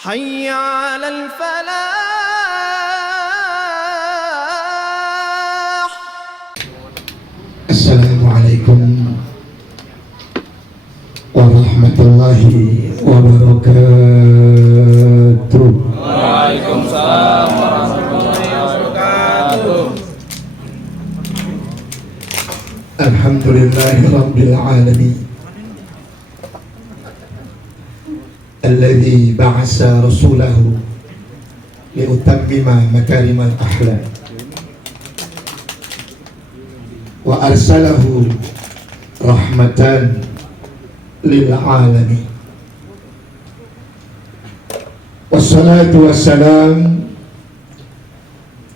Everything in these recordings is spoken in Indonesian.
حي على الفلاح. السلام عليكم ورحمة الله وبركاته. Waalaikumsalam warahmatullahi wabarakatuh. Alhamdulillahi Rabbil Alamin Alladhi ba'asa rasulahu liutammima makarimal akhlaq wa arsalahu rahmatan lil alamin. Wassalatu wassalam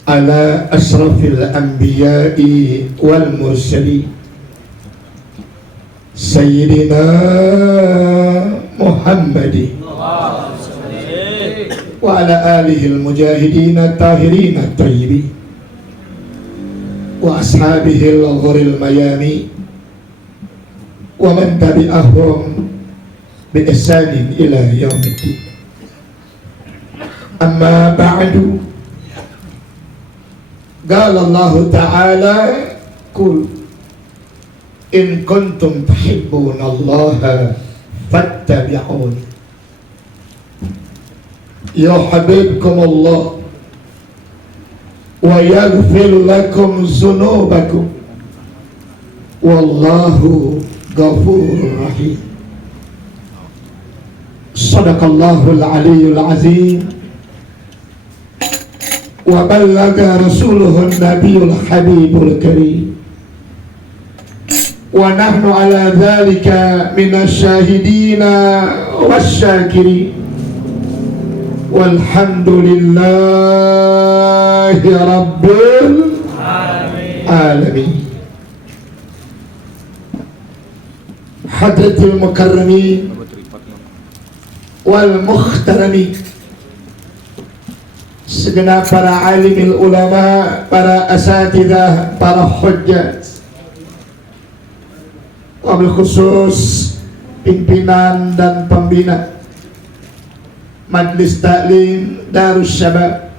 ala asrafil anbiya'i wal mursalin Sayyidina Muhammadin wa ala alihi al-mujahidin at-tahirin at-tayyibin wa ashabihi al-ghuril mayami wa man tabi'ahum bi ihsanin ila yaumiddin. Amma ba'du, qala Allah ta'ala qul in kuntum tuhibbunallaha fattabi'uni yuhibbukumullah wa yaghfir lakum dzunubakum wallahu ghafurur rahim. Shadaqallahul aliyyul azim wa ballaga rasuluhun nabiyul habibul karim wa nahnu ala dhalika minasyahidina wasyakirin walhamdulillahi rabbil alamin. Hadratil mukarramin wal mukhtaramin, segenap para alimil ulama, para asatidzah, para hujjat, wabil khusus pimpinan dan pembina Majlis Taklim Darus Syabab,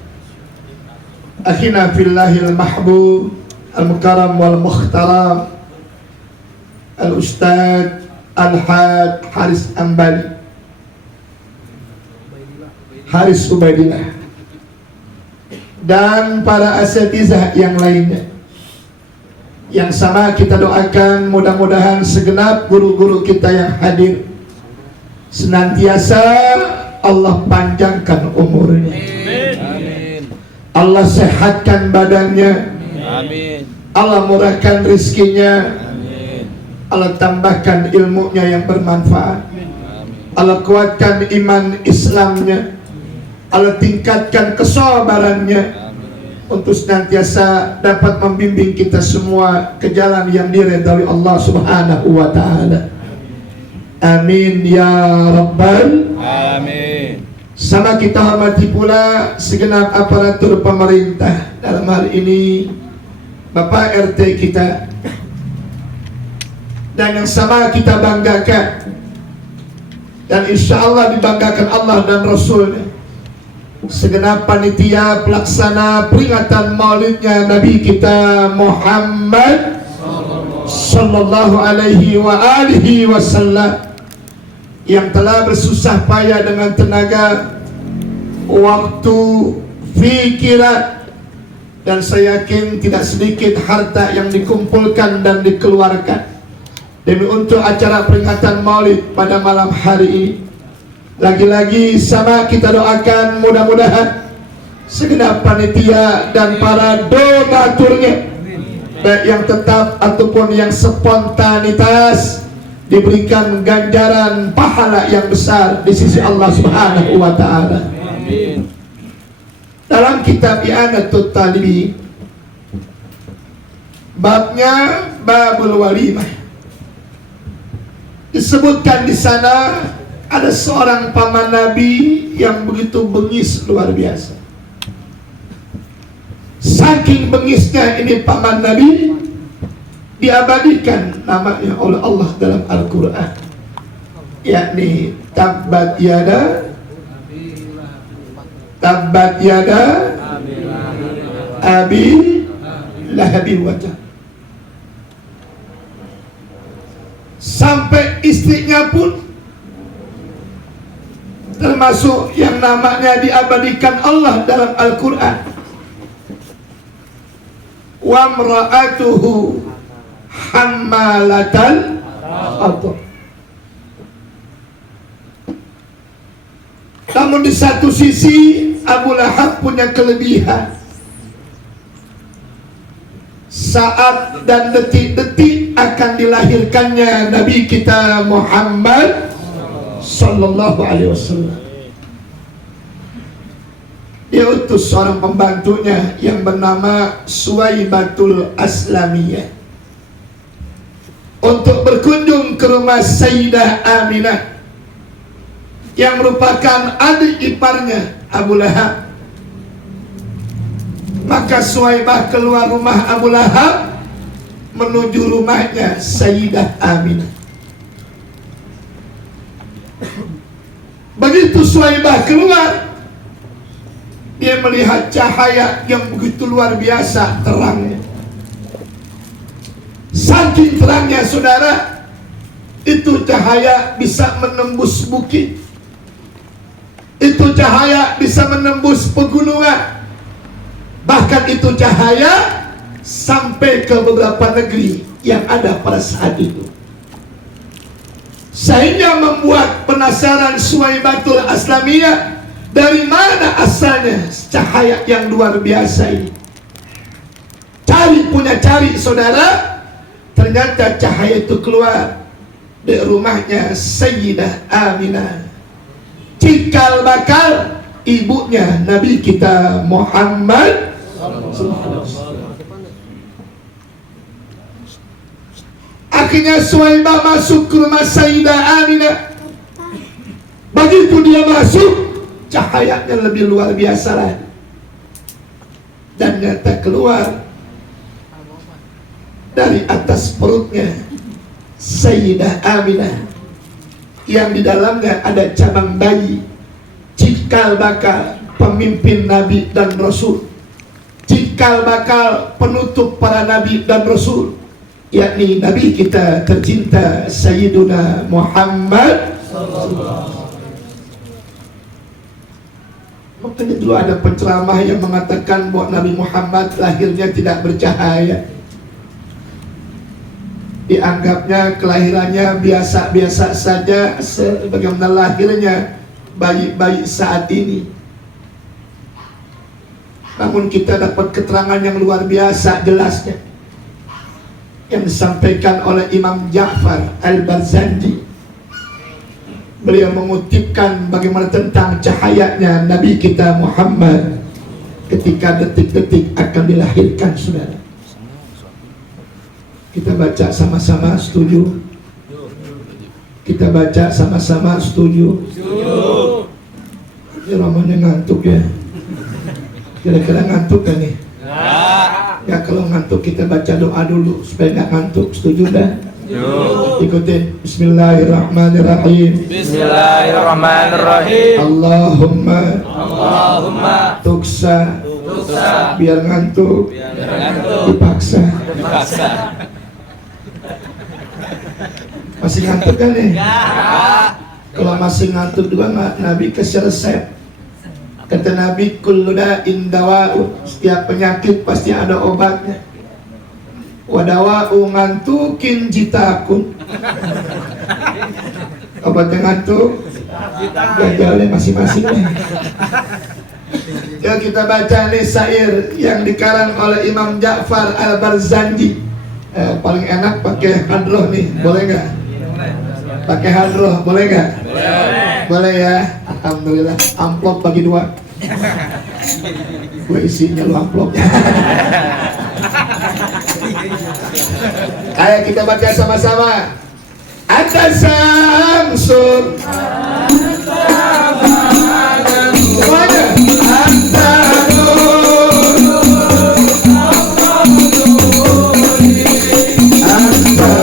akhina fillahil mahbub al-mukarram wal mukhtaram al-ustadz Al-Had Haris Ambali, Haris Ubaidillah, dan para asatizah yang lainnya. Yang sama kita doakan mudah-mudahan segenap guru-guru kita yang hadir senantiasa Allah panjangkan umurnya, Amin. Allah sehatkan badannya, Amin. Allah murahkan rizkinya, Amin. Allah tambahkan ilmunya yang bermanfaat, Amin. Allah kuatkan iman Islamnya, Allah tingkatkan kesabarannya untuk senantiasa dapat membimbing kita semua ke jalan yang diridhai Allah Subhanahu wa taala. Amin ya rabbal Amin. Sama kita hormati pula segenap aparatur pemerintah, dalam hal ini Bapak RT kita, dan yang sama kita banggakan dan insya Allah dibanggakan Allah dan Rasulnya, segenap panitia pelaksana peringatan maulidnya Nabi kita Muhammad sallallahu alaihi wa alihi wasallam, yang telah bersusah payah dengan tenaga, waktu, fikiran, dan saya yakin tidak sedikit harta yang dikumpulkan dan dikeluarkan demi untuk acara peringatan maulid pada malam hari ini. Lagi-lagi sama kita doakan mudah-mudahan segenap panitia dan para donaturnya, baik yang tetap ataupun yang spontanitas, diberikan ganjaran pahala yang besar di sisi Allah Subhanahu wa taala. Amin. Dalam kitab I'anatut Talibin, babnya babul walimah, disebutkan di sana ada seorang paman Nabi yang begitu bengis luar biasa. Saking bengisnya ini paman Nabi, diabadikan namanya oleh Allah dalam Al-Quran, yakni tabbat yada tabbat yada abi lahabi wajah. Sampai istrinya pun termasuk yang namanya diabadikan Allah dalam Al-Quran. Wa mra'atuhu hammalatal hatab. Namun di satu sisi Abu Lahab punya kelebihan. Saat dan detik-detik akan dilahirkannya Nabi kita Muhammad Sallallahu Alaihi Wasallam, dia utus seorang pembantunya yang bernama Suwaibatul Aslamiyah untuk berkunjung ke rumah Sayyidah Aminah yang merupakan adik iparnya Abu Lahab. Maka Suwaibah keluar rumah Abu Lahab menuju rumahnya Sayyidah Aminah. Begitu Suwaibah keluar, dia melihat cahaya yang begitu luar biasa terangnya. Saking terangnya saudara, itu cahaya bisa menembus bukit, itu cahaya bisa menembus pegunungan, bahkan itu cahaya sampai ke beberapa negeri yang ada pada saat itu. Sehingga membuat penasaran Suwaibatul Aslamiyah, dari mana asalnya cahaya yang luar biasa ini. Cari saudara, ternyata cahaya itu keluar di rumahnya Sayyidah Aminah, cikal bakal ibunya Nabi kita Muhammad. Akhirnya Suwaibah masuk ke rumah Sayyidah Aminah. Begitu dia masuk, cahayanya lebih luar biasa lagi. Dan nyata keluar dari atas perutnya Sayyidah Aminah, yang di dalamnya ada cabang bayi, cikal bakal pemimpin Nabi dan Rasul, cikal bakal penutup para Nabi dan Rasul, yakni Nabi kita tercinta Sayyiduna Muhammad. Makanya dulu ada penceramah yang mengatakan bahwa Nabi Muhammad lahirnya tidak bercahaya. Dianggapnya kelahirannya biasa-biasa saja, sebagaimana lahirnya bayi-bayi saat ini. Namun kita dapat keterangan yang luar biasa jelasnya yang disampaikan oleh Imam Ja'far Al-Barzanji. Beliau mengutipkan bagaimana tentang cahayanya Nabi kita Muhammad ketika detik-detik akan dilahirkan, saudara. Kita baca sama-sama, setuju? Kita baca sama-sama, setuju? Ya, Romannya ngantuk ya. Kira-kira ngantuk kan nih? Ya, kalau ngantuk kita baca doa dulu supaya nggak ngantuk, setuju dah? Ikutin. Bismillahirrahmanirrahim. Bismillahirrahmanirrahim. Allahumma tuksa biar ngantuk, dipaksa. Masih ngantuk kan nih? Kalau masih ngantuk juga Nabi kasih resep. Kata Nabi, kullu da'in dawa'un, setiap penyakit pasti ada obatnya. Wadawa'u ngantukin jitakun, obatnya ngantuk, gajalnya masing-masing. Ya, kita baca nih syair yang dikarang oleh Imam Ja'far Al-Barzanji. Paling enak pakai hadroh nih, boleh nggak? Pakai hadroh, boleh nggak? Boleh ya, alhamdulillah. Amplop bagi dua. Gue isinya lu amplopnya. Ayo kita baca sama-sama. Anta Samsun, semuanya. Anta Nur, Anta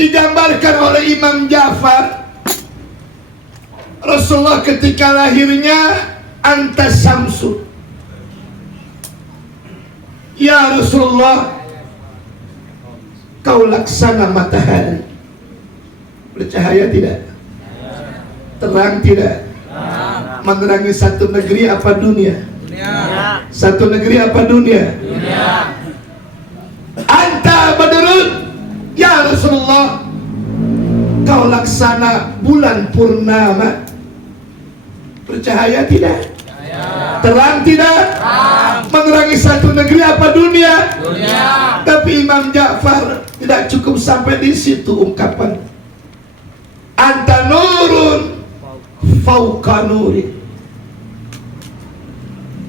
digambarkan oleh Imam Ja'far, Rasulullah ketika lahirnya anta syamsu. Ya Rasulullah, kau laksana matahari. Bercahaya tidak? Terang tidak? Menerangi satu negeri apa dunia? Satu negeri apa dunia? Anta badrun. Ya Rasulullah, kau laksana bulan purnama. Bercahaya tidak? Terang tidak? Menerangi satu negeri apa dunia? Tapi Imam Ja'far tidak cukup sampai di situ ungkapan. Anta nurun fauqa nuri.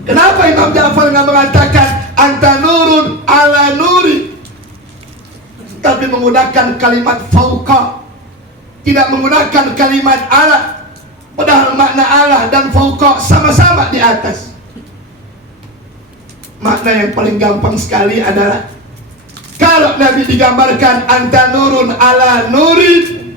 Kenapa Imam Ja'far nggak mengatakan anta nurun ala nuri, tapi menggunakan kalimat fauqa, tidak menggunakan kalimat ala? Padahal makna Allah dan fauqa sama-sama di atas. Makna yang paling gampang sekali adalah kalau Nabi digambarkan anta nurun ala nurin,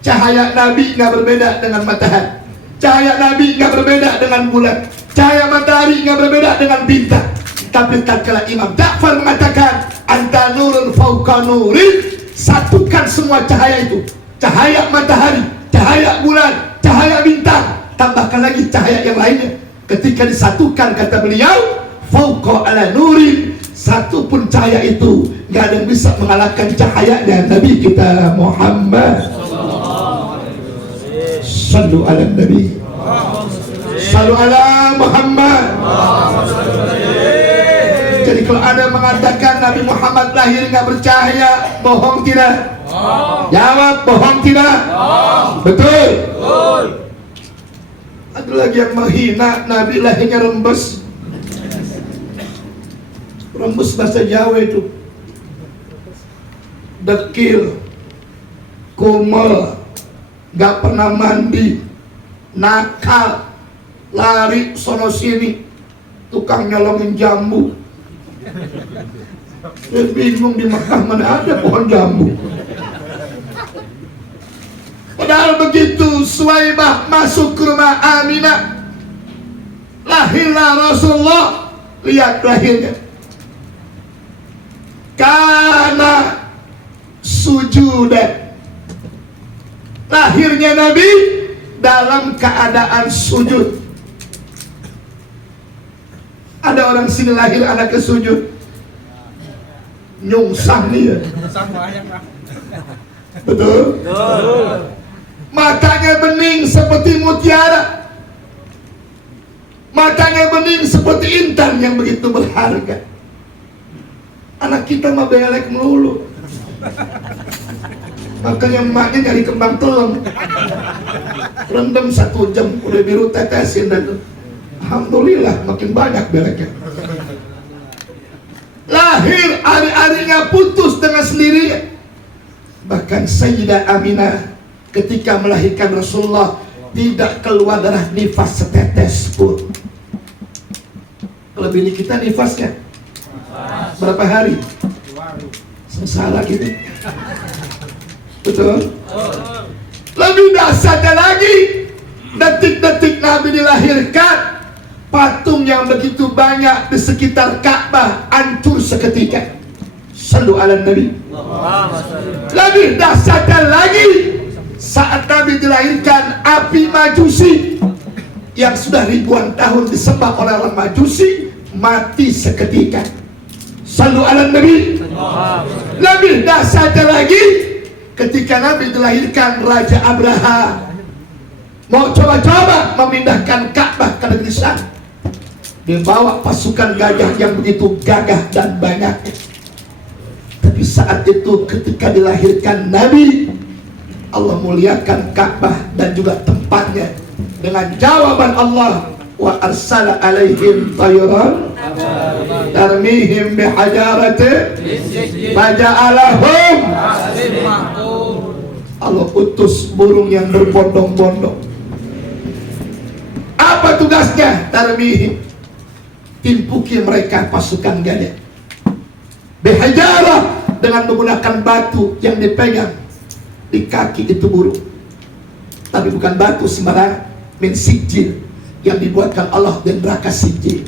cahaya Nabi nggak berbeda dengan matahari, cahaya Nabi nggak berbeda dengan bulan, cahaya matahari nggak berbeda dengan bintang. Tapi tatkala Imam Ja'far mengatakan anta nurun fauqa nurin, satukan semua cahaya itu, cahaya matahari, cahaya bulan, cahaya bintang, tambahkan lagi cahaya yang lainnya. Ketika disatukan, kata beliau, fauqa ala nurin, satu pun cahaya itu nggak ada yang bisa mengalahkan cahayanya Nabi kita Muhammad. Sallu ala Nabi, sallu ala Muhammad. Jadi kalau ada mengatakan Nabi Muhammad lahir nggak bercahaya, bohong tidak? Jawab, bohong tidak? Betul. Ada lagi yang menghina Nabi lahirnya rembes. Rembes bahasa Jawa itu dekil, kumel, gak pernah mandi, nakal, lari sono sini, tukang nyolongin jambu. Saya bingung di Mekah mana ada pohon jambu. Padahal begitu Suwaibah masuk ke rumah Aminah, lahirlah Rasulullah. Lihat lahirnya, karena sujudan. Lahirnya Nabi dalam keadaan sujud. Ada orang sini lahir anaknya sujud, nyungsang dia. Betul? Matanya bening seperti mutiara, matanya bening seperti intan yang begitu berharga. Anak kita mah belek melulu, makanya emaknya nyari kembang teleng, rendam 1 jam udah biru tetesin dan tuh. Alhamdulillah makin banyak beleknya. Lahir ari-arinya putus dengan sendirinya. Bahkan Sayyidah Aminah ketika melahirkan Rasulullah tidak keluar darah nifas setetes pun. Kalau bini kita nifasnya berapa hari? Sengsara gitu. Betul? Lebih dahsyatnya lagi, detik-detik Nabi dilahirkan, patung yang begitu banyak di sekitar Ka'bah hancur seketika. Sallu ala Nabi. Lebih dahsyatnya lagi, saat Nabi dilahirkan, api Majusi yang sudah ribuan tahun disembah oleh orang Majusi mati seketika. Sallu ala Nabi. Lebih dahsyatnya lagi, ketika Nabi dilahirkan, Raja Abraha mau coba-coba memindahkan Ka'bah ke negeri Syam. Dia bawa pasukan gajah yang begitu gagah dan banyak. Tapi saat itu ketika dilahirkan Nabi, Allah muliakan Ka'bah dan juga tempatnya dengan jawaban Allah, wa arsala alaihim tayran tarmihim bihajarati faja'alahum. Allah utus burung yang berbondong-bondong. Apa tugasnya? Tarmihim, timpuki mereka pasukan gajah. Bihajarah, dengan menggunakan batu yang dipegang di kaki itu burung, tapi bukan batu sembarangan, min sijil, yang dibuatkan Allah dan neraka sijil.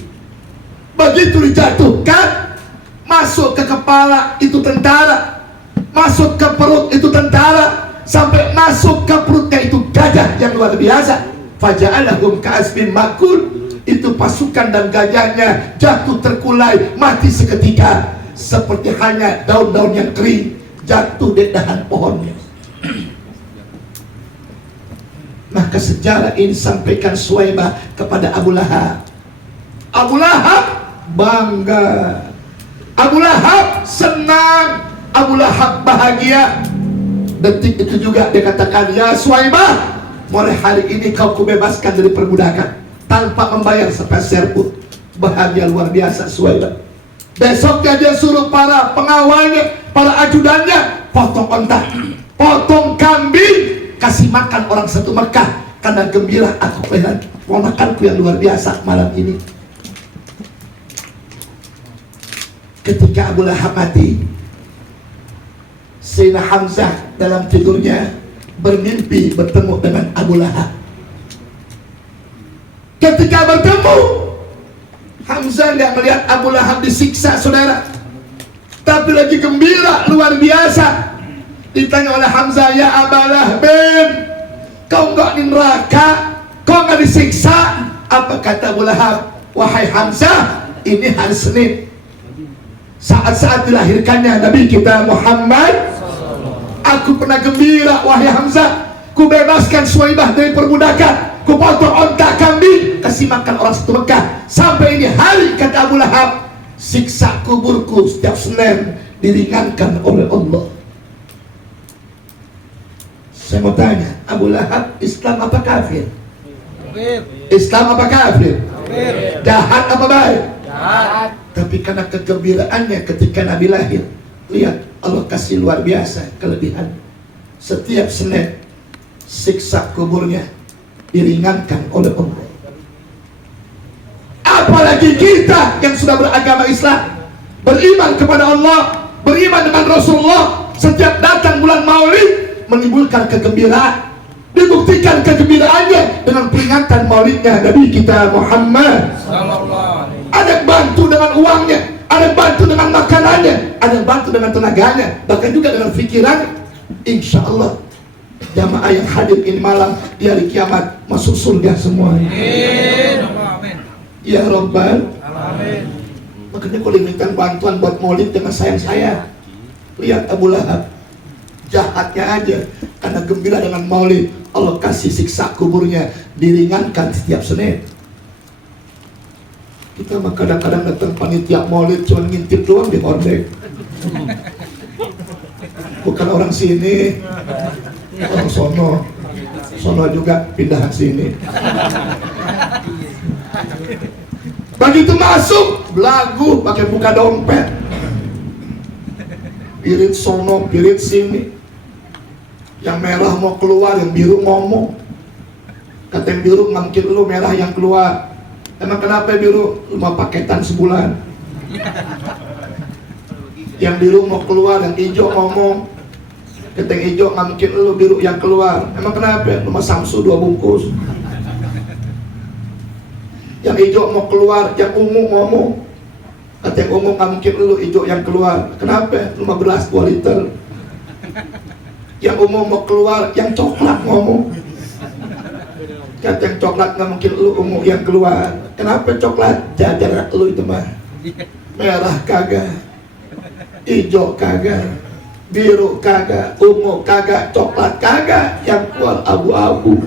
Begitu dijatuhkan, masuk ke kepala itu tentara, masuk ke perut itu tentara, sampai masuk ke perutnya itu gajah yang luar biasa. Faja'alahum ka'asfin makul, itu pasukan dan gajahnya jatuh terkulai mati seketika, seperti hanya daun-daun yang kering jatuh di dahan pohonnya. Maka sejarah ini disampaikan Suwaibah kepada Abu Lahab. Abu Lahab bangga, Abu Lahab senang, Abu Lahab bahagia. Detik itu juga dia katakan, ya Suwaibah, mulai hari ini kau kubebaskan dari perbudakan tanpa membayar sepeser pun. Bahagia luar biasa Suwaibah. Besoknya dia suruh para pengawalnya, para ajudannya, potong onta, potong kambing, kasih makan orang satu Mekah. Karena gembira, aku melihat ponakanku yang luar biasa malam ini. Ketika Abu Lahab mati, Sayyidina Hamzah dalam tidurnya bermimpi bertemu dengan Abu Lahab. Ketika bertemu, Hamzah nggak melihat Abu Lahab disiksa, saudara, tapi lagi gembira luar biasa. Ditanya oleh Hamzah, ya Abu Lahab, kau nggak di neraka, kau nggak disiksa? Apa kata Abu Lahab? Wahai Hamzah, ini hari Senin, saat-saat dilahirkannya Nabi kita Muhammad. Aku pernah gembira, wahai Hamzah, ku bebaskan Suwaibah dari perbudakan, ku potong onta kambing, kasih makan orang satu Mekah. Sampai ini hari, kata Abu Lahab, siksa kuburku setiap Senin diringankan oleh Allah. Saya mau tanya, Abu Lahab Islam apa kafir? Islam apa kafir? Jahat apa baik? Jahat. Tapi karena kegembiraannya ketika Nabi lahir, lihat Allah kasih luar biasa kelebihan. Setiap Senin siksa kuburnya diringankan oleh Allah. Apalagi kita yang sudah beragama Islam, beriman kepada Allah, beriman dengan Rasulullah, setiap datang bulan Maulid menimbulkan kegembiraan. Dibuktikan kegembiraannya dengan peringatan maulidnya Nabi kita Muhammad. Ada yang bantu dengan uangnya, ada yang bantu dengan makanannya, ada yang bantu dengan tenaganya, bahkan juga dengan pikirannya. Insya Allah jamaah yang hadir ini malam di hari kiamat masuk surga semua. Amin. Ya Rabbal Alamin. Makanya kalau minta bantuan buat maulid dengan sayang-sayang. Lihat Abu Lahab, jahatnya aja karena gembira dengan maulid, Allah kasih siksa kuburnya diringankan setiap Senin. Kita mah kadang-kadang datang panitia maulid cuma ngintip doang di hordeng. Bukan orang sini, orang sono juga pindahan sini. Begitu masuk belagu pakai buka dompet, pirit sono, pirit sini. Yang merah mau keluar, yang biru ngomong. Kata yang biru, nggak mungkin lu merah yang keluar. Emang kenapa biru? Lu mau paketan sebulan. Yang biru mau keluar, yang hijau ngomong. Kata yang hijau, nggak mungkin lu biru yang keluar. Emang kenapa? Lu mau Samsu 2 bungkus. Yang hijau mau keluar, yang ungu ngomong. Kata yang ungu, nggak mungkin lu hijau yang keluar. Kenapa? Lu mau beras 2 liter. Yang umum mau keluar, yang coklat ngomong. Kata yang coklat, nggak mungkin lu ungu yang keluar. Kenapa coklat? Jajar lu itu mah. Merah kagak, hijau kagak, biru kagak, ungu kagak, coklat kagak, yang keluar abu-abu.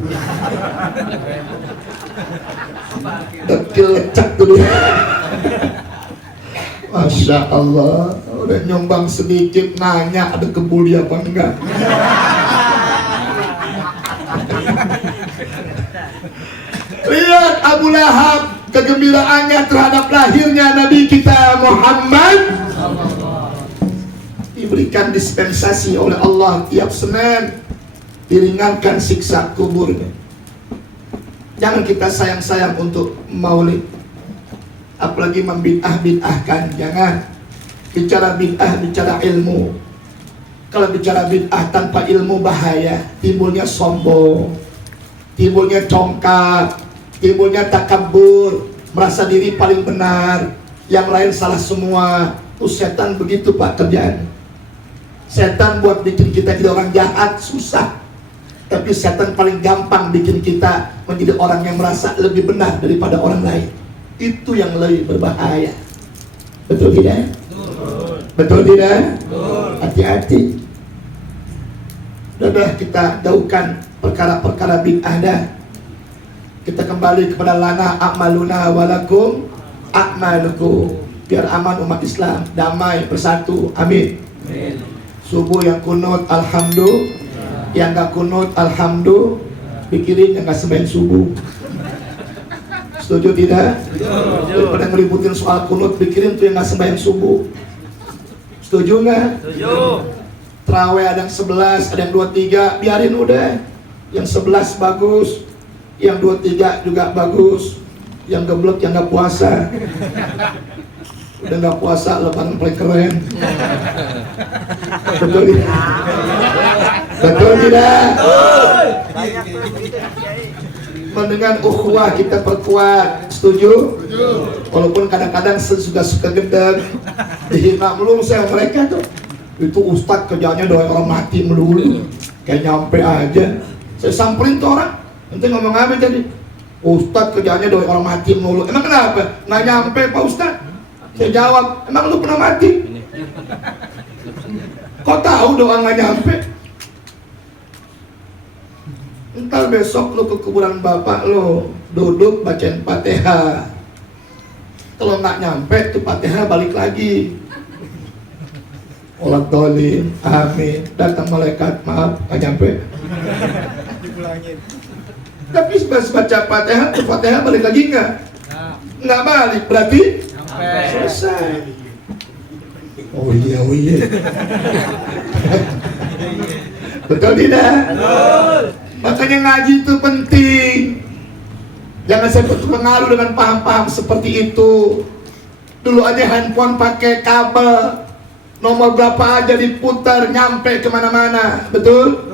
Dekil lecak dulu. Masya Allah, udah nyumbang sedikit nanya ada kebuli apa enggak. Lihat Abu Lahab, kegembiraannya terhadap lahirnya Nabi kita Muhammad. Diberikan dispensasi oleh Allah tiap Senin, diringankan siksa kuburnya. Jangan kita sayang-sayang untuk maulid, apalagi membid'ah-bid'ahkan. Jangan. Bicara bid'ah, bicara ilmu. Kalau bicara bid'ah tanpa ilmu bahaya. Timbulnya sombong, timbulnya congkak, timbulnya takabur, merasa diri paling benar, yang lain salah semua. Setan begitu Pak kerjaan. Setan buat bikin kita jadi orang jahat susah, tapi setan paling gampang bikin kita menjadi orang yang merasa lebih benar daripada orang lain. Itu yang lebih berbahaya. Betul tidak? Betul tidak? Hati-hati. Sudah kita jauhkan perkara-perkara bid'ah dah. Kita kembali kepada lana a'maluna walakum a'malukum. Biar aman umat Islam, damai, bersatu. Amin. Subuh yang kunut alhamdulillah, yang gak kunut alhamdulillah. Pikirin yang gak sembahyang subuh. Setuju tidak? Daripada ngeributin soal kunut, pikirin tuh yang gak sembahyang subuh. Setuju nggak? Setuju. Terawih ada yang 11, ada yang 23, biarin udah. Yang 11 bagus, yang 23 juga bagus. Yang geblek yang nggak puasa. Udah nggak puasa, lebaran paling keren. Betul tidak? Betul tidak? Dengan ukhuwah kita perkuat. Setuju? Walaupun kadang-kadang juga suka gendeng, dihina melulu saya mereka tuh. Itu ustadz kerjanya doa orang mati melulu, kayak nyampe aja. Saya samperin tuh orang, nanti ngomong apa jadi? Ustadz kerjanya doa orang mati melulu. Emang kenapa? Nggak nyampe Pak Ustadz? Saya jawab, emang lu pernah mati? Kok tahu doa nggak nyampe? Ntar besok lu ke kuburan bapak lu, duduk bacain Fatihah. Kalau nggak nyampe tuh Fatihah balik lagi. Olah dolim, amin. Datang malaikat, maaf, nggak nyampe. Tapi baca Fatihah tuh Fatihah balik lagi nggak? Nggak balik, berarti selesai. Oh iya, oh iya. Betul tidak? Betul. Makanya ngaji itu penting. Jangan sampai terpengaruh dengan paham-paham seperti itu. Dulu aja handphone pakai kabel, nomor berapa aja diputar nyampe kemana-mana. Betul?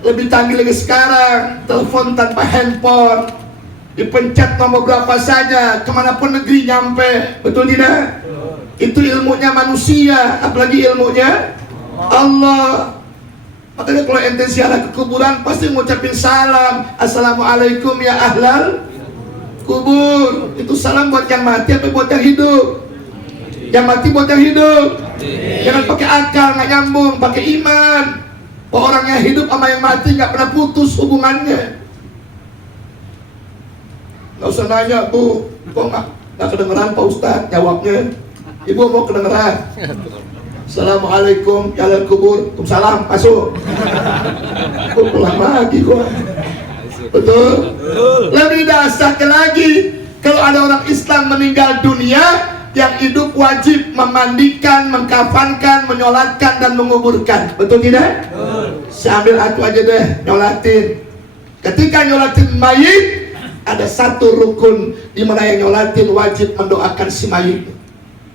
Lebih canggih lagi sekarang, telepon tanpa handphone, dipencet nomor berapa saja, kemanapun negeri nyampe. Betul tidak? Itu ilmunya manusia, apalagi ilmunya Allah. Makanya kalau ente ziarah ke kuburan pasti ngucapin salam, assalamualaikum ya ahlal kubur. Itu salam buat yang mati apa buat yang hidup? Yang mati buat yang hidup. Jangan pakai akal, nggak nyambung, pakai iman. Orang yang hidup sama yang mati nggak pernah putus hubungannya. Nggak usah nanya, Bu, kok nggak kedengeran Pak Ustadz jawabnya? Ibu mau kedengeran? Assalamualaikum ya ahlal kubur. Waalaikumsalam, masuk. Kok pulang lagi gua? Betul? Lebih dasar lagi, kalau ada orang Islam meninggal dunia, yang hidup wajib memandikan, mengkafankan, menyolatkan dan menguburkan. Betul tidak? Saya ambil atu aja deh, nyolatin. Ketika nyolatin mayit, ada satu rukun di mana yang nyolatin wajib mendoakan si mayit.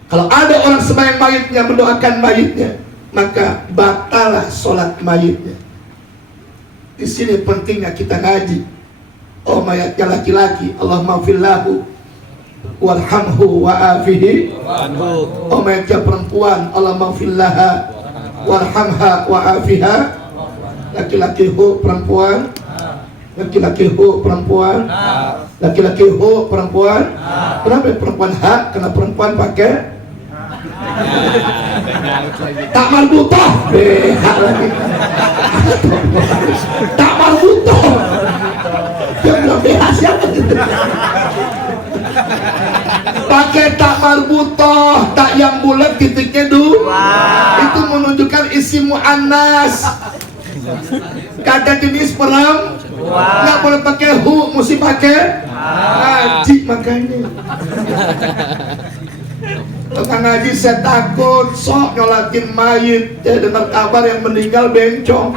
Kalau ada orang sembahyang mayitnya mendoakan mayitnya, maka batalah sholat mayitnya. Di sini pentingnya kita ngaji. Oh, mayatnya laki-laki, Allahumma fillahu warhamhu wa'afihi. Oh, mayatnya perempuan, Allahumma fillaha warhamha wa'afiha. Laki-laki hu perempuan, laki-laki hu perempuan, laki-laki hu perempuan. Kenapa perempuan hak? Karena perempuan pakai tak marbutoh, hak lagi. Tak marbutoh. Dia bilang BH siapa? Pakai tak marbutoh, tak yang bulat titiknya dua. Itu menunjukkan isi muannas. Kata jenis perempuan nggak boleh pakai hu, mesti pakai ngaji. Makanya Tukang ngaji saya takut sok nyolatin mayit, dengar kabar yang meninggal bencong.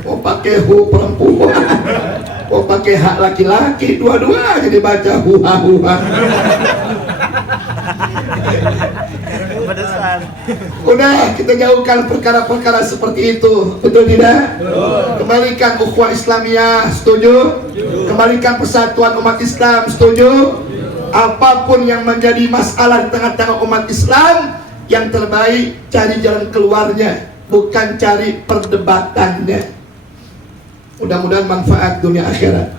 Mau pakai hu perempuan, mau pakai hak laki-laki, dua-duanya dibaca huha-huha. Udah, kita jauhkan perkara-perkara seperti itu. Betul tidak? Kembalikan ukhuwah Islamiyah, setuju? Kembalikan persatuan umat Islam, setuju? Apapun yang menjadi masalah di tengah-tengah umat Islam, yang terbaik cari jalan keluarnya, bukan cari perdebatannya. Mudah-mudahan manfaat dunia akhirat.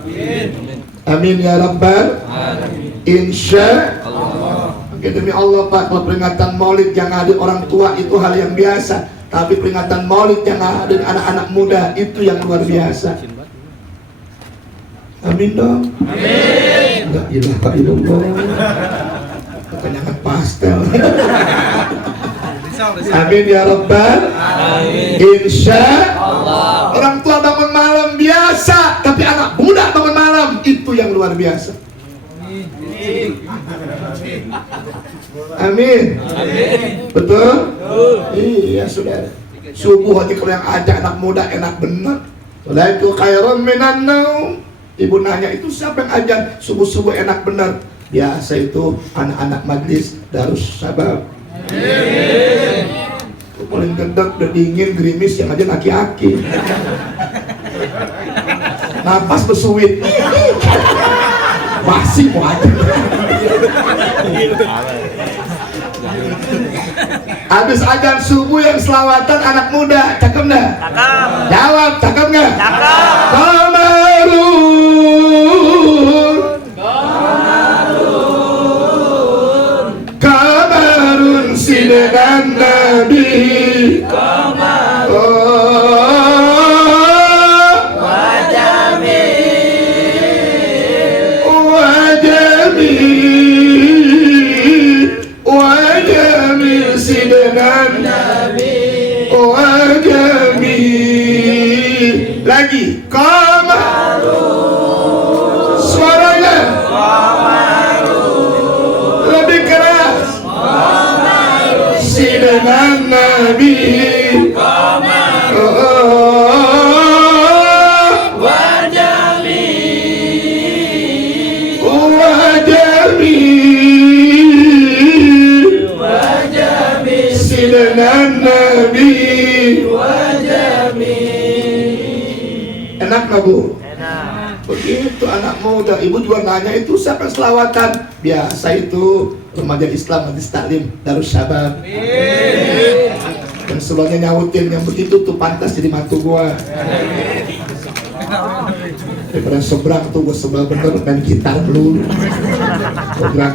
Amin ya rabbal alamin. Insya Allah. Oke, demi Allah Pak, kalau peringatan maulid yang ada orang tua itu hal yang biasa, tapi peringatan maulid yang ada anak-anak muda itu yang luar biasa. Amin dong. Amin. La ilaha illallah. Kekenyangan pastel. Amin ya rabbal alamin. Insya Allah. Orang tua bangun malam biasa, tapi anak muda bangun malam itu yang luar biasa. Amin. Betul? Iya saudara. Subuh aja kalau yang ada anak muda enak bener. Salatu khairun minan naum. Ibu nanya, itu siapa yang ajan subuh-subuh enak bener? Biasa itu anak-anak majlis Darus Sabab. Paling gedek, udah dingin, gerimis, yang aja aki-aki. Napas bersuit. Masih mau aja. Habis ajan subuh yang selawatan anak muda, cakep nggak? Cakep. Jawab, cakep nggak? Cakep. Kamarun sidan Nabi. Lagi Qamarun, suaranya Qamarun, lebih keras Qamarun, sidan Nabi Qamarun, wajami sidan Nabi. Enak nggak Bu? Enak. Begitu anak muda. Ibu juga nanya, itu siapa yang selawatan? Biasa itu remaja Islam Majlis Taklim Darus Sabab. Yang sebelumnya nyautin yang begitu tuh pantas jadi mantu gua. Daripada seberang tuh gua sebel bener main gitar dulu.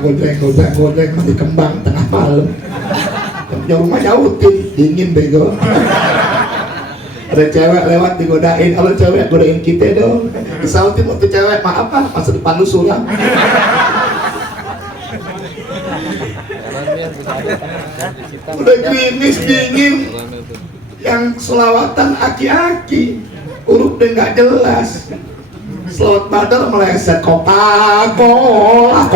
Godreng mati kembang tengah malam. Yang rumah nyautin dingin bego. Ada cewek lewat digodain, kalau cewek godain kita dong. Disautin waktu cewek, maaf Pak, masa depan lu suram. Udah gerimis dingin, yang selawatan aki-aki, huruf deh nggak jelas. Selawat badar meleset Coca-Cola.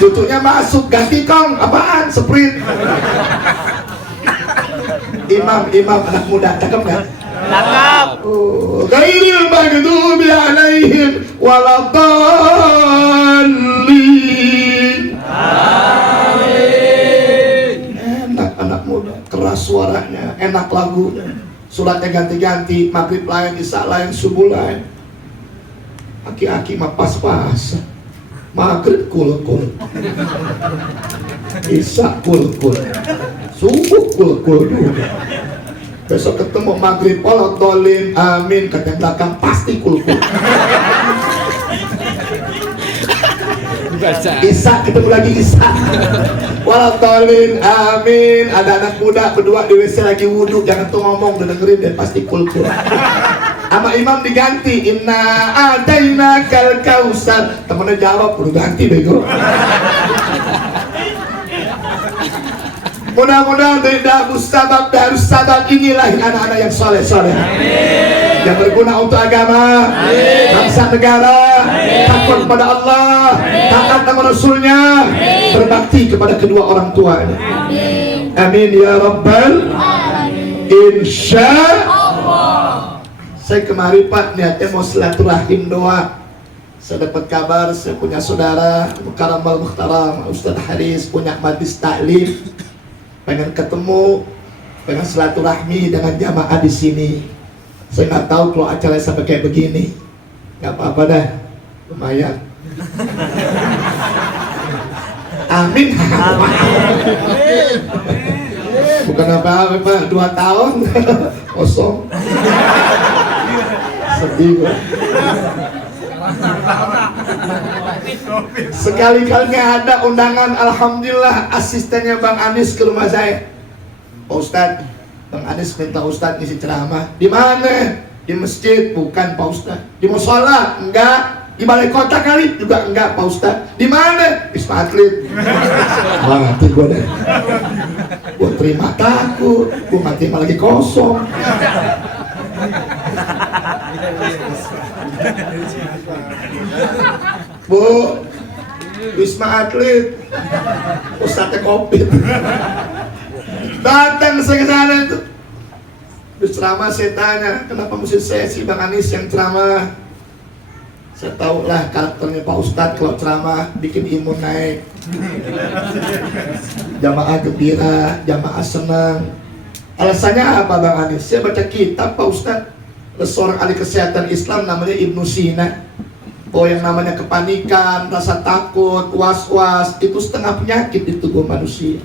Cucunya masuk, ganti kong, apaan? Sprint. Imam anak muda, cakep nggak? Cakep. Ghairil maghdubi alaihim waladdallin. Amin. Enak anak muda, keras suaranya, enak lagunya. Suratnya ganti-ganti, maghrib lain, isya lain, subuh lain. Aki-aki mah pas-pas. Maghrib kul-kul, isya kul-kul, subuh kul-kul juga. Besok ketemu maghrib waladhdallin, amin, kata yang belakang pasti kul-kul. Isya ketemu lagi isya, waladhdallin, amin. Ada anak muda berdua di WC lagi wudhu, jangan tuh ngomong, udah dengerin dan pasti kul-kul. Sama imam diganti, inna adaina kal kausar. Temennya jawab, udah ganti bego. Mudah-mudahan dari Darus Sabab inilah anak-anak yang soleh-soleh, yang berguna untuk agama, bangsa negara, takut kepada Allah, taat sama Rasulnya, berbakti kepada kedua orang tuanya. Amin ya rabbal alamin. Insya Allah. Saya kemarin Pak niatnya mau silaturahim doa. Saya dapat kabar, saya punya saudara Karamal Mukhtaram Ustaz Haris punya majlis taklim. pengen ketemu, pengen silaturahmi dengan jamaah di sini. Saya nggak tahu kalau acara sampai kayak begini. Nggak apa-apa dah, lumayan. Amin. Bukan apa-apa Pak, 2 tahun kosong. Sedih gua. Sekali-kalinya ada undangan, alhamdulillah asistennya Bang Anis ke rumah saya. Pak Ustadz, Bang Anis minta Ustadz ngisi ceramah. Di mana? Di masjid? Bukan Pak Ustadz. Di musola? Enggak. Di balai kota kali? Juga enggak Pak Ustadz. Di mana? Wisma Atlet. Wah, mati gua deh. Gua terima takut. Gua mati malah lagi kosong. Bu, Wisma Atlet, Ustadznya Covid. Datang saya ke sana itu. Terus ceramah saya tanya, kenapa mesti saya sih Bang Anis yang ceramah? Saya tahu lah karakternya Pak Ustadz, kalau ceramah bikin imun naik. Jamaah gembira, jamaah senang. Alasannya apa Bang Anis? Saya baca kitab Pak Ustadz. Ada seorang ahli kesehatan Islam namanya Ibnu Sina. Oh, yang namanya kepanikan, rasa takut, was-was, itu setengah penyakit di tubuh manusia.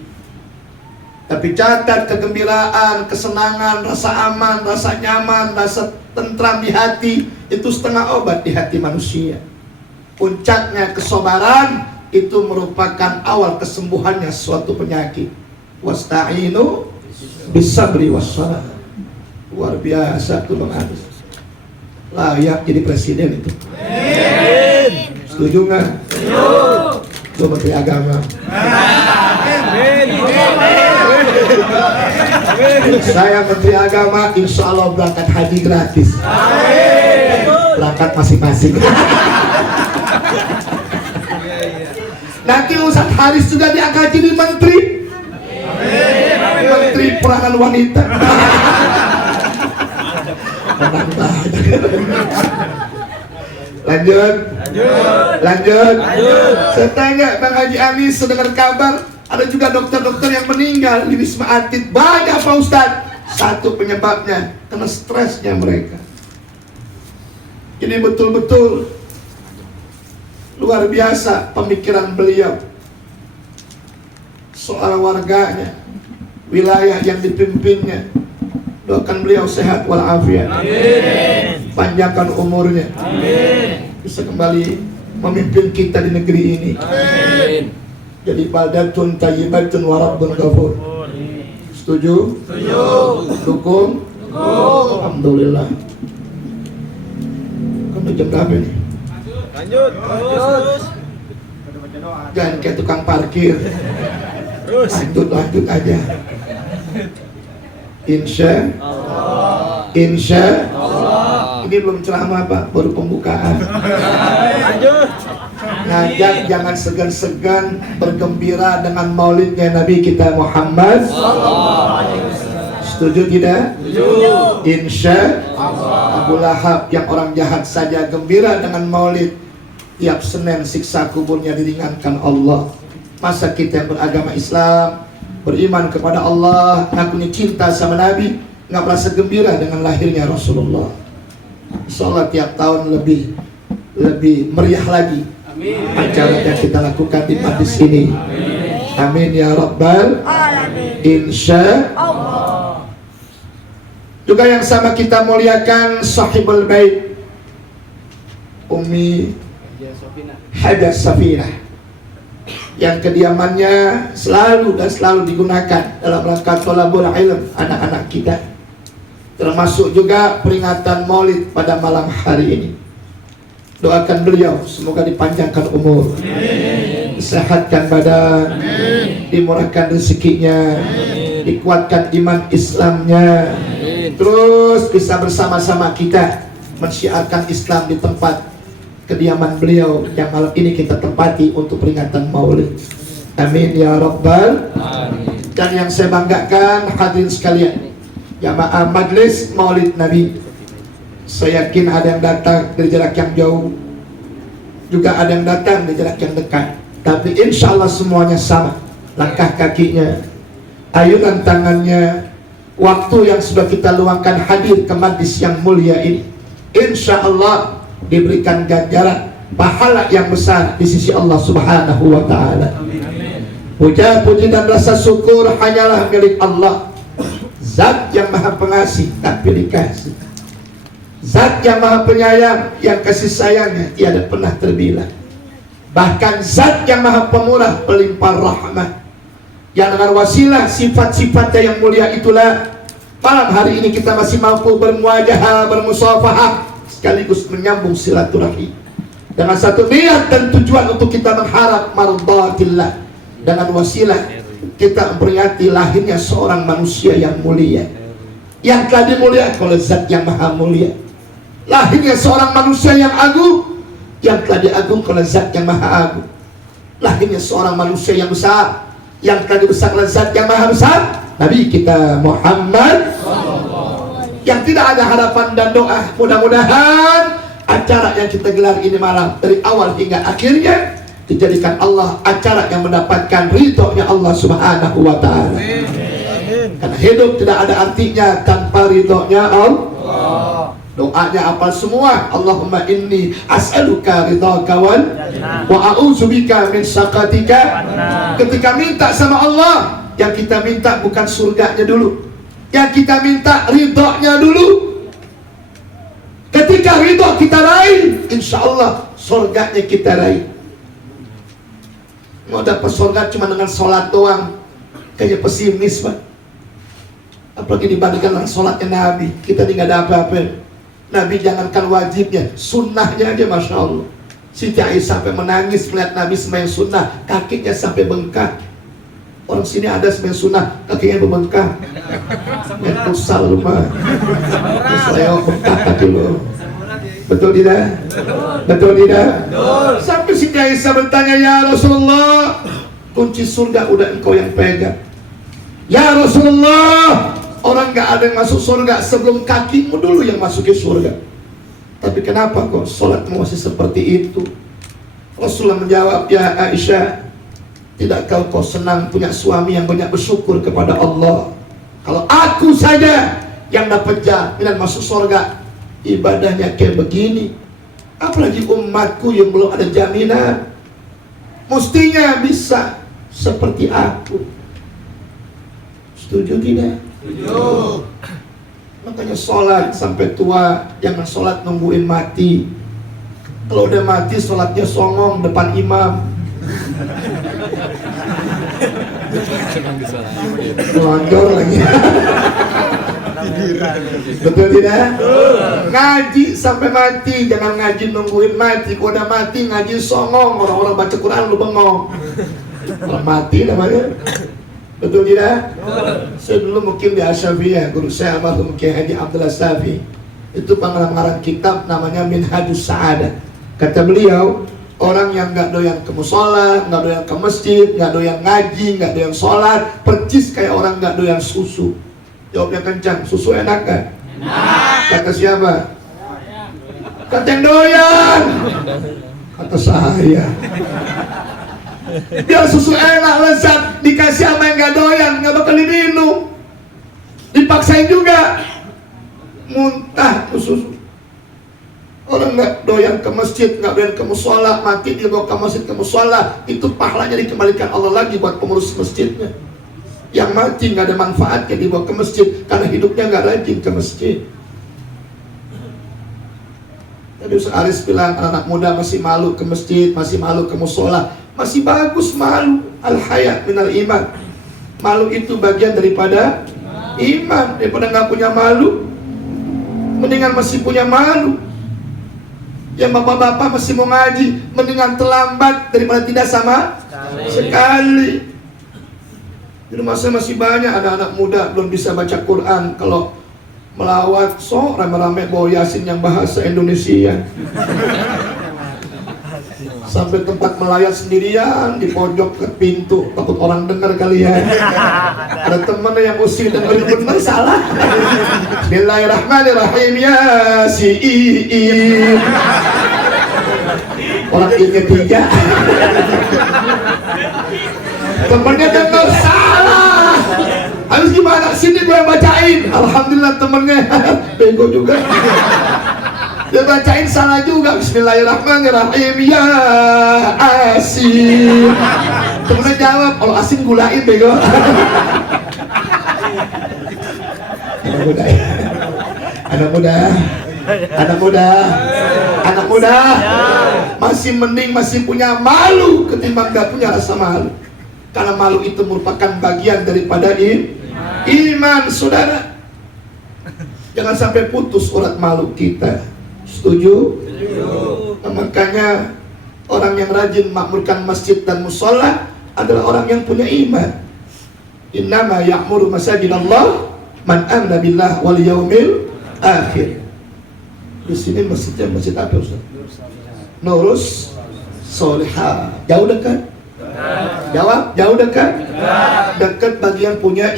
Tapi catat kegembiraan, kesenangan, rasa aman, rasa nyaman, rasa tentram di hati, itu setengah obat di hati manusia. Puncaknya kesabaran, itu merupakan awal kesembuhannya suatu penyakit. Wasta'inu bisabri wassalah. Luar biasa tuh Bang Anis. Layak jadi presiden itu. Setuju nggak? Setuju. Menteri Agama. Saya Menteri Agama, insya Allah berangkat haji gratis. Berangkat masing-masing. Nanti Ustadz Haris sudah diangkat jadi menteri. Menteri Peranan Wanita. Lanjut. Saya tanya Bang Haji Anis, sedengar kabar ada juga dokter-dokter yang meninggal di Wisma Atlet. Banyak Pak Ustadz. Satu penyebabnya karena stresnya mereka. Ini betul-betul luar biasa pemikiran beliau soal warganya, wilayah yang dipimpinnya. Doakan beliau sehat walafiat. Panjangkan umurnya. Bisa kembali memimpin kita di negeri ini. Jadi baldatun thayyibatun wa rabbun ghafur. Setuju? Dukung? Alhamdulillah. Kan jam berapa ini? Lanjut. Jangan kayak tukang parkir. Lanjut aja. Insya Allah. Ini belum ceramah Pak, baru pembukaan. Lanjut. Ngajak jangan segan-segan bergembira dengan maulidnya Nabi kita Muhammad. Setuju tidak? Setuju. Insya Allah. Abu Lahab yang orang jahat saja gembira dengan maulid. Tiap Senin siksa kuburnya diringankan Allah. Masa kita yang beragama Islam, beriman kepada Allah, ngakunya cinta sama Nabi, nggak merasa gembira dengan lahirnya Rasulullah. Insyaallah tiap tahun lebih meriah lagi acara yang kita lakukan di majlis ini. Amin ya Rabbal Alamin. Insya Allah. Juga yang sama kita muliakan sahibul bait Umi Haja Safinah, yang kediamannya selalu digunakan dalam rangka thalabul ilm anak-anak kita, termasuk juga peringatan maulid pada malam hari ini. Doakan beliau semoga dipanjangkan umur, disehatkan badan, dimurahkan rezekinya, dikuatkan iman Islamnya, terus bisa bersama-sama kita mensyiarkan Islam di tempat kediaman beliau yang malam ini kita tempati untuk peringatan maulid. Amin ya Rabbal Alamin. Dan yang saya banggakan hadirin sekalian, jamaah majlis maulid Nabi, saya yakin ada yang datang dari jarak yang jauh, juga ada yang datang dari jarak yang dekat, tapi insya Allah semuanya sama langkah kakinya ayunan tangannya, waktu yang sudah kita luangkan hadir ke majlis yang mulia ini, insya Allah diberikan ganjaran pahala yang besar di sisi Allah Subhanahu wa Ta'ala. Puja puji dan rasa syukur hanyalah milik Allah, Zat yang maha pengasih tak pilih kasih, Zat yang maha penyayang yang kasih sayangnya tiada pernah terbilang. Bahkan Zat yang maha pemurah pelimpah rahmat, yang dengan wasilah sifat-sifatnya yang mulia itulah malam hari ini kita masih mampu bermuajahah, bermusafahah, sekaligus menyambung silaturahim dengan satu niat dan tujuan untuk kita mengharap mardhatillah. Dengan wasilah kita memperingati lahirnya seorang manusia yang mulia, yang telah dimuliakan oleh Zat yang maha mulia. Lahirnya seorang manusia yang agung, yang telah diagungkan oleh Zat yang maha agung. Lahirnya seorang manusia yang besar, yang telah dibesarkan oleh Zat yang maha besar, Nabi kita Muhammad, yang tidak ada harapan dan doa. Mudah-mudahan acara yang kita gelar ini malam dari awal hingga akhirnya dijadikan Allah acara yang mendapatkan ridhonya Allah Subhanahu wa Ta'ala. Karena hidup tidak ada artinya tanpa ridhonya Allah. Doanya apa semua? Allahumma inni as'aluka ridhaka wa a'udzubika min saqatika. Ketika minta sama Allah, yang kita minta bukan surganya dulu, yang kita minta ridhonya dulu. Ketika ridho kita raih, insya Allah surganya kita raih. Mau dapat surga cuma dengan sholat doang, kayaknya pesimis Pak. Apalagi dibandingkan dengan sholatnya Nabi, kita ini gak ada apa-apa. Nabi jangankan wajibnya, sunnahnya aja Masya Allah. Siti Aisyah sampai menangis melihat Nabi sembahyang sunnah, kakinya sampai bengkak. Orang sini ada sembahyang sunnah, kakinya membengkak. Kusal rumah, saya bengkak kaki lo. Betul tidak? Betul tidak? Sampai Siti Aisyah bertanya, ya Rasulullah, kunci surga udah engkau yang pegang. Ya Rasulullah, orang gak ada yang masuk surga sebelum kakimu dulu yang masuk ke surga. Tapi kenapa kok sholatmu masih seperti itu? Rasulullah menjawab, ya Aisyah, tidakkah kau senang punya suami yang banyak bersyukur kepada Allah? Kalau aku saja yang dapat jaminan masuk surga, ibadahnya kayak begini, apalagi umatku yang belum ada jaminan, mestinya bisa seperti aku. Setuju tidak? Setuju. Makanya sholat sampai tua, jangan sholat nungguin mati. Kalau udah mati sholatnya songong depan imam. Melonjor lagi. Betul tidak? Ngaji sampai mati, jangan ngaji nungguin mati. Kalau udah mati ngaji songong, orang-orang baca Quran lu bengong. Kalau mati namanya. Betul tidak? Saya dulu mungkin di Asyafiyah, guru saya almarhum Kiai Haji Abdullah Safi, itu pengarang kitab namanya Minhajus Sa'adah. Kata beliau, orang yang gak doyan ke musola, gak doyan ke masjid, gak doyan ngaji, gak doyan sholat, percis kayak orang gak doyan susu. Jawabnya kencang, susu enak kan? Enak. Kata siapa? Kata yang doyan. Kata saya. Biar susu enak, lezat, dikasih sama yang gak doyan, gak bakal diminum. Dipaksain juga, muntah tuh susu. Orang gak doyan ke masjid, gak doyan ke musola, mati dia bawa ke masjid, ke musola, itu pahalanya dikembalikan Allah lagi buat pengurus masjidnya. Yang mati gak ada manfaatnya dibawa ke masjid, karena hidupnya gak rajin ke masjid. Tadi Ustaz Aris bilang anak muda masih malu ke masjid, masih malu ke musola. Masih bagus malu, al-haya minal iman. Malu itu bagian daripada iman. Daripada gak punya malu, mendingan masih punya malu. Yang bapak-bapak masih mau ngaji, mendingan terlambat daripada tidak sama sekali. Di rumah saya masih banyak ada anak muda belum bisa baca Quran. Kalau melawat, so rame-rame bawa Yasin yang bahasa Indonesia. Sampai tempat melayat sendirian di pojok ke pintu, takut orang dengar kali ya. Ada temen yang mesti dengerin bener salah. Bismillahirrahmanirrahim, Yasin. Orang inget tiga. Temennya dengar salah. Habis gimana? Sini gue yang bacain. Alhamdulillah temennya bego juga. Dia bacain salah juga. Bismillahirrahmanirrahim. Ya Asin. Temennya jawab, kalau Asin gulain bego. Anak muda, masih mending masih punya malu ketimbang gak punya rasa malu. Karena malu itu merupakan bagian daripada iman, saudara. Jangan sampai putus urat malu kita. Setuju? Nah, makanya orang yang rajin makmurkan masjid dan musola adalah orang yang punya iman. Innama ya'muru masajidallah man amana billah wal yaumil akhir. Di sini masjidnya masjid apa Ustaz? Nurus Solihah. Jauh dekat? Jawab, jauh dekat? Dekat bagi yang punya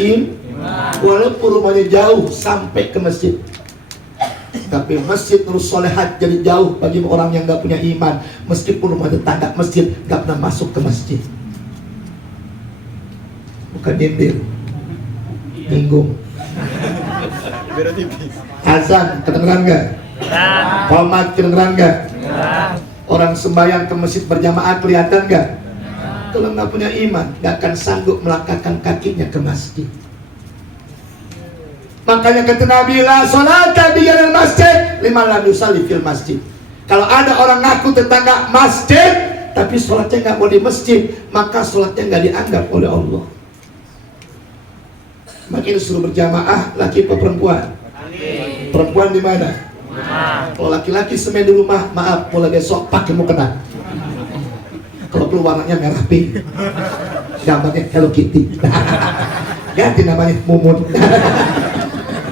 walaupun rumahnya jauh sampai ke masjid. Tapi masjid Nurus Solihah jadi jauh bagi orang yang gak punya iman. Meskipun rumah tetangga masjid, gak pernah masuk ke masjid. Bukan nyindir, bingung. Azan kedengeran gak? Qomat kedengeran gak? Orang sembahyang ke masjid berjamaah kelihatan gak? Kalau nggak punya iman, nggak akan sanggup melangkahkan kakinya ke masjid. Makanya kata Nabi, la sholata di jalan masjid liman lam yusalli fil masjid. Kalau ada orang ngaku tetangga masjid, tapi sholatnya nggak mau di masjid, maka sholatnya nggak dianggap oleh Allah. Makin suruh berjamaah, laki atau perempuan? Perempuan di mana? Kalau laki-laki semen di rumah, maaf, mulai besok pakai mukena. Kalau perlu warnanya merah pink, gambarnya Hello Kitty. Ganti namanya Mumun.